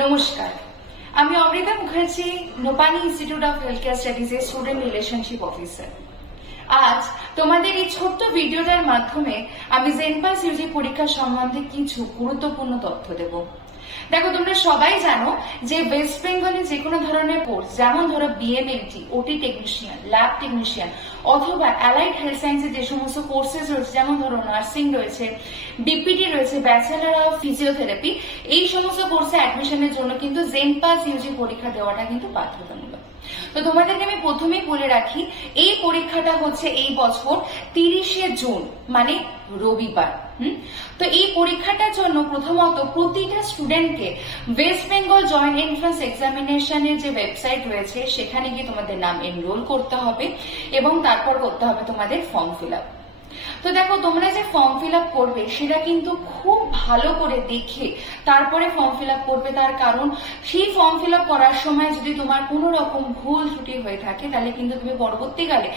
নমস্কার, আমি Amrita Mukherjee, Nopany institute of health care স্টাডিজে স্টুডেন্ট রিলেশনশিপ অফিসার। আজ তোমাদের এই ছোট্ট ভিডিওটার মাধ্যমে আমি জেনপাস ইউজি পরীক্ষা সম্বন্ধে কিছু গুরুত্বপূর্ণ তথ্য দেব। দেখো, তোমরা সবাই জানো যে ওয়েস্ট বেঙ্গলে যে কোনো ধরনের কোর্স, যেমন ধরো বিএমএলটি, ওটি টেকনিশিয়ান, ল্যাব টেকনিশিয়ান অথবা অ্যালাইড হেলথ সায়েন্সের যে সমস্ত কোর্সেস রয়েছে, যেমন ধরো নার্সিং রয়েছে, বিপিটি রয়েছে, ব্যাচেলার অফ ফিজিওথেরাপি, এই সমস্ত কোর্সে অ্যাডমিশনের জন্য কিন্তু জেনপাস ইউজি পরীক্ষা দেওয়াটা কিন্তু বাধ্যতামূলক। তো তোমাদেরকে আমি প্রথমেই বলে রাখি, এই পরীক্ষাটা হচ্ছে এই বছর 30শে জুন, মানে রবিবার। তো এই পরীক্ষাটার জন্য প্রথমত প্রতিটা স্টুডেন্টকে ওয়েস্ট বেঙ্গল জয়েন্ট এন্ট্রান্স এক্সামিনেশনের যে ওয়েবসাইট রয়েছে সেখানে গিয়ে তোমাদের নাম এনরোল করতে হবে এবং তারপর করতে হবে তোমাদের ফর্ম ফিল আপ। তো দেখো, তোমরা যে ফর্ম ফিল আপ করবে সেটা কিন্তু খুব ভালো করে দেখে তারপরে ফর্ম ফিল আপ করবে। তার কারণ সেই ফর্ম ফিল আপ করার সময় যদি তোমার কোনো রকম ভুল ত্রুটি হয়ে থাকে তাহলে কিন্তু তুমি পরবর্তীকালে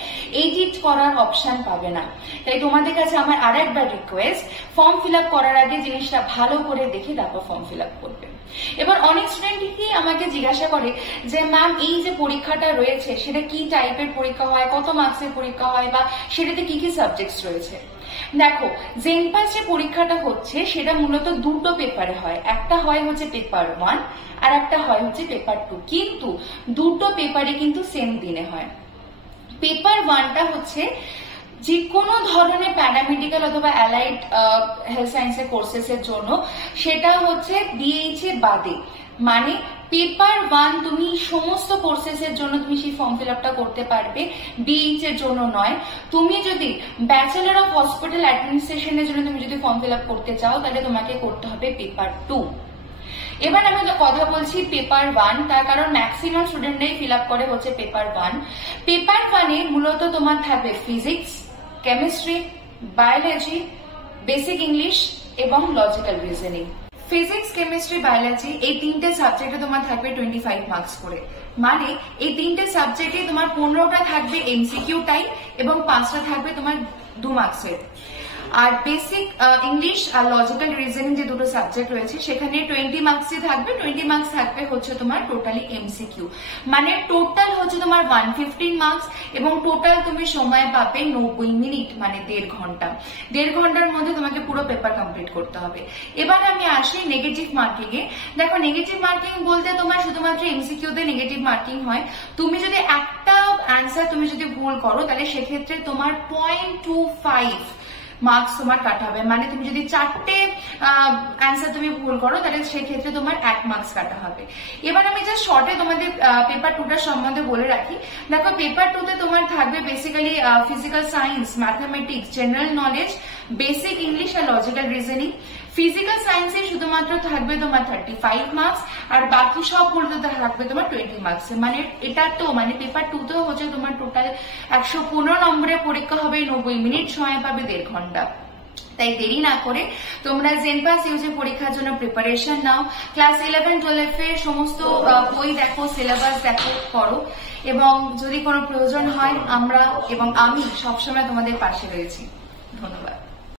এডিট করার অপশন পাবে না। তাই তোমাদের কাছে আমার আরেকবার রিকোয়েস্ট, ফর্ম ফিল আপ করার আগে জিনিসটা ভালো করে দেখে তারপর ফর্ম ফিল আপ করবে। এবার অনেক স্টুডেন্টই আমাকে জিজ্ঞাসা করে যে ম্যাম, এই যে পরীক্ষাটা রয়েছে সেটা কি টাইপের পরীক্ষা হয়, কত মার্কসের পরীক্ষা হয়, বা সেটাতে কি কি সাবজেক্টস রয়েছে। দেখো, জেনপাস যে পরীক্ষাটা হচ্ছে সেটা মূলত দুটো পেপারে হয়। একটা হয় হচ্ছে পেপার 1 আর একটা হয় হচ্ছে পেপার 2, কিন্তু দুটো পেপারে কিন্তু সেম দিনে হয়। পেপার 1টা হচ্ছে যে কোনো ধরনের প্যারামেডিক্যাল অথবা অ্যালাইড হেলথ সায়েন্সের কোর্সেস এর জন্য, সেটা হচ্ছে বিএইচএ বাদে। মানে পেপার 1 তুমি সমস্ত কোর্সেস এর জন্য তুমি সেই ফর্ম ফিল আপটা করতে পারবে, বিএইচ এর জন্য নয়। তুমি যদি ব্যাচেলার অফ হসপিটাল অ্যাডমিনিস্ট্রেশনের জন্য তুমি যদি ফর্ম ফিল আপ করতে চাও তাহলে তোমাকে করতে হবে পেপার 2। এবার আমি কথা বলছি পেপার 1, তার কারণ ম্যাক্সিমাম স্টুডেন্টরাই ফিল আপ করে হচ্ছে পেপার 1। পেপার 1-এ মূলত তোমার থাকবে physics, chemistry, biology, basic English এবং logical reasoning. Physics, chemistry, biology এই তিনটে সাবজেক্টে তোমার থাকবে 25 মার্কস করে। মানে এই তিনটে সাবজেক্টে তোমার 15টা থাকবে এমসিকিউ টাইপ এবং 5টা থাকবে তোমার 2 মার্কসের। আর বেসিক ইংলিশ আর লজিক্যাল রিজনিং যে দুটো সাবজেক্ট রয়েছে সেখানে 20 মার্কসই থাকবে। 20 মার্কস থাকবে হচ্ছে তোমার টোটালি এমসিকিউ। মানে টোটাল হচ্ছে তোমার 115 মার্কস এবং টোটাল তুমি সময় পাবে 90 মিনিট, মানে 1.5 ঘন্টা। 1.5 ঘন্টার মধ্যে তোমাকে পুরো পেপার কমপ্লিট করতে হবে। এবার আমি আসি নেগেটিভ মার্কিং এ। দেখো, নেগেটিভ মার্কিং বলতে তোমার শুধুমাত্র এমসিকিউ তে নেগেটিভ মার্কিং হয়। তুমি যদি একটা অ্যান্সার তুমি যদি ভুল করো তাহলে সেক্ষেত্রে তোমার 0.25 মার্কস তোমার কাটা হবে। মানে তুমি যদি 4টে অ্যান্সার তুমি ভুল করো তাহলে সেক্ষেত্রে তোমার 1 মার্কস কাটা হবে। এবার আমি জাস্ট শর্টে তোমাদের পেপার 2টার সম্বন্ধে বলে রাখি। দেখো, পেপার 2তে তোমার থাকবে basically physical science, mathematics, general knowledge, basic English আর লজিক্যাল রিজনিং। ফিজিক্যাল সায়েন্সে শুধুমাত্র থাকবে তোমার 35 মার্কস আর বাকি সবগুলোতে থাকবে তোমার 20 মার্কস। মানে এটা তো মানে পেপার 2তেও হচ্ছে তোমার টোটাল 115 নম্বরের পরীক্ষা হবে, 90 মিনিট সময় পাবে, 1.5 ঘন্টা। তাই দেরি না করে তোমরা জেনপাস ইউজি পরীক্ষার জন্য প্রিপারেশন নাও। ক্লাস 11-12 এর সমস্ত বই দেখো, সিলেবাস দেখো, করো, এবং যদি কোনো প্রয়োজন হয় আমি সবসময় তোমাদের পাশে রয়েছি। ধন্যবাদ।